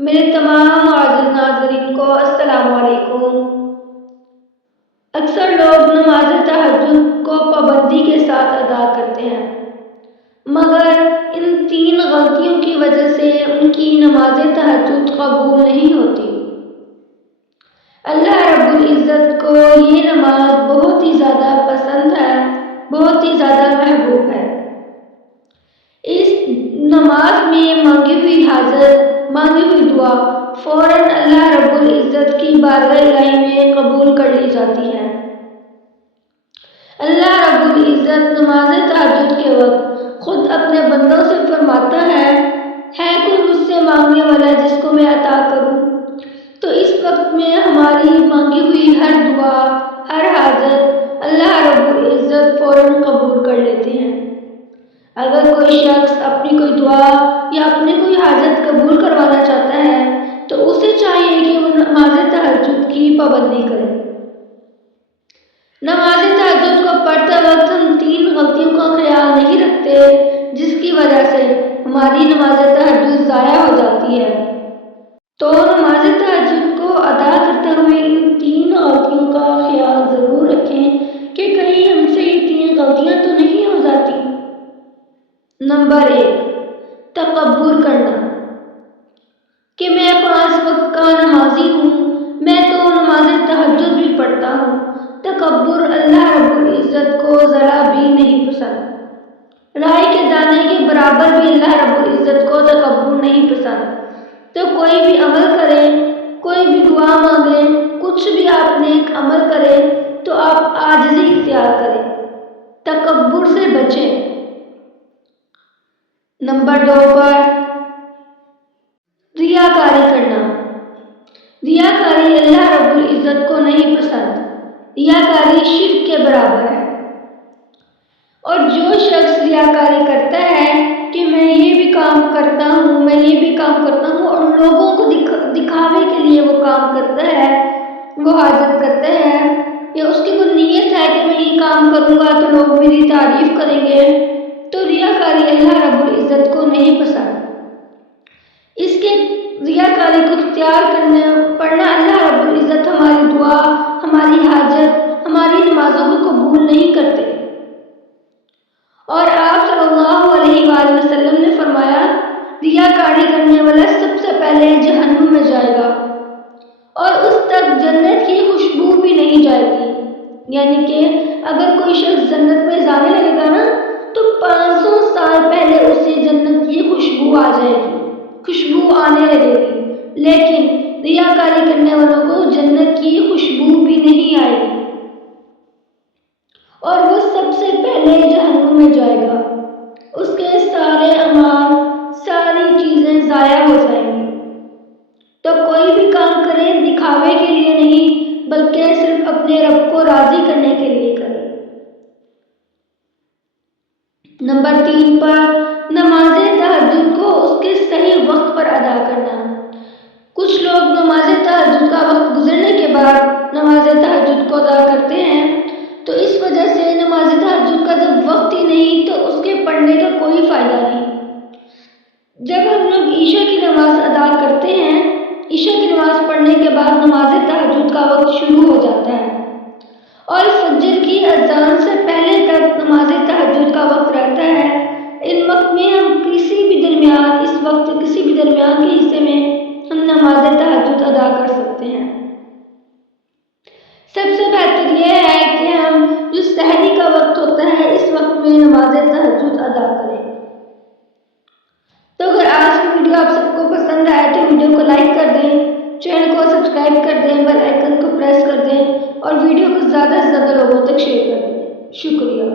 میرے تمام معزز ناظرین کو السلام علیکم۔ اکثر لوگ نماز تہجد کو پابندی کے ساتھ ادا کرتے ہیں، مگر ان 3 غلطیوں کی وجہ سے ان کی نماز تہجد قبول نہیں ہوتی۔ اللہ رب العزت کو یہ نماز بہت ہی زیادہ پسند ہے، بہت ہی زیادہ محبوب ہے۔ اس نماز میں مانگی ہوئی حاجت، مانگی ہوئی دعا فوراً اللہ رب العزت کی بارگاہ الہی میں قبول کر لی جاتی ہے۔ اللہ رب العزت نماز تہجد کے وقت خود اپنے بندوں سے فرماتا ہے کوئی مجھ سے مانگنے والا جس کو میں عطا کروں؟ تو اس وقت میں ہماری مانگی ہوئی ہر دعا، ہر حاجت اللہ رب العزت فوراً قبول کر لیتے ہیں۔ اگر کوئی شخص اپنی کوئی دعا یا اپنی کوئی حاجت قبول کروانا چاہتا ہے تو اسے چاہیے کہ وہ نماز تہجد کی پابندی کرے۔ نماز تہجد کو پڑھتے وقت ہم 3 غلطیوں کا خیال نہیں رکھتے، جس کی وجہ سے ہماری نماز تہجد ضائع ہو جاتی ہے۔ تو نماز تہجد کو ادا کرتے ہوئے ان 3 غلطیوں کا خیال ضرور رکھیں کہ کہیں ہم سے یہ 3 غلطیاں تو نہیں ہو جاتی۔ نمبر 1، تکبر کرنا کہ میں 5 وقت کا نمازی ہوں، میں تو نماز تہجد بھی پڑھتا ہوں۔ تکبر اللہ رب العزت کو ذرا بھی نہیں پسند۔ رائی کے دانے کے برابر بھی اللہ رب العزت کو تکبر نہیں پسند۔ تو کوئی بھی عمل کرے، کوئی بھی دعا مانگے، کچھ بھی آپ نیک عمل کرے تو آپ عاجزی اختیار کریں، تکبر سے بچیں۔ نمبر 2 پر ریاکاری کرنا۔ ریاکاری اللہ رب العزت کو نہیں پسند۔ ریاکاری شرک کے برابر ہے، اور جو شخص ریاکاری کرتا ہے کہ میں یہ بھی کام کرتا ہوں، میں یہ بھی کام کرتا ہوں، اور لوگوں کو دکھاوے کے لیے وہ کام کرتا ہے، وہ حاجت کرتا ہے، یا اس کی کوئی نیت ہے کہ میں یہ کام کروں گا تو لوگ میری تعریف کریں گے، تو ریاکاری اللہ رب العزت کو نہیں پسند۔ اس کے ریاکاری کو اختیار پڑھنا اللہ رب العزت ہماری دعا، ہماری حاجت، ہماری نمازوں کو قبول نہیں کرتے۔ اور آپ صلی اللہ علیہ وآلہ وسلم نے فرمایا ریاکاری کرنے والا سب سے پہلے جہنم میں جائے گا، اور اس تک جنت کی خوشبو بھی نہیں جائے گی۔ یعنی کہ اگر کوئی شخص جنت میں جانے لگے گا نا تو 500 سال پہلے اسے جنت کی خوشبو آ جائے گی، خوشبو آنے لگے گی، لیکن ریاکاری کرنے والوں کو جنت کی خوشبو بھی نہیں آئے گی، اور وہ سب سے پہلے جہنم میں جائے گا۔ اس کے سارے اعمال، ساری چیزیں ضائع ہو جائیں گی۔ تو کوئی بھی کام کرے دکھاوے کے لیے نہیں، بلکہ صرف اپنے رب کو راضی کرنے کے لیے کرے۔ نمبر 3 پر نماز تہجد کو اس کے صحیح وقت پر ادا کرنا۔ کچھ لوگ نماز تہجد کا وقت گزرنے کے بعد نماز تہجد کو ادا کرتے ہیں، تو اس وجہ سے نماز تہجد کا جب وقت ہی نہیں تو اس کے پڑھنے کا کوئی فائدہ نہیں۔ جب ہم لوگ عشاء کی نماز ادا کرتے ہیں، عشاء کی نماز پڑھنے کے بعد نماز تہجد کا وقت شروع ہو جاتا ہے، اور فجر کی اذان سے پہلے تک نماز تہجد کا وقت رہتا ہے۔ ان وقت میں ہم کسی بھی درمیان کے حصے میں ہم نماز تہجد ادا کر سکتے ہیں۔ سب سے بہتر یہ ہے کہ ہم جو سحری کا وقت ہوتا ہے اس وقت میں نماز تہجد ادا کریں۔ تو اگر آج کی ویڈیو آپ سب کو پسند آئے تو ویڈیو کو لائک کر دیں، چینل کو سبسکرائب کر دیں، بیل آئیکن کو پریس کر دیں، اور ویڈیو کو زیادہ سے زیادہ لوگوں تک شیئر کر دیں۔ شکریہ۔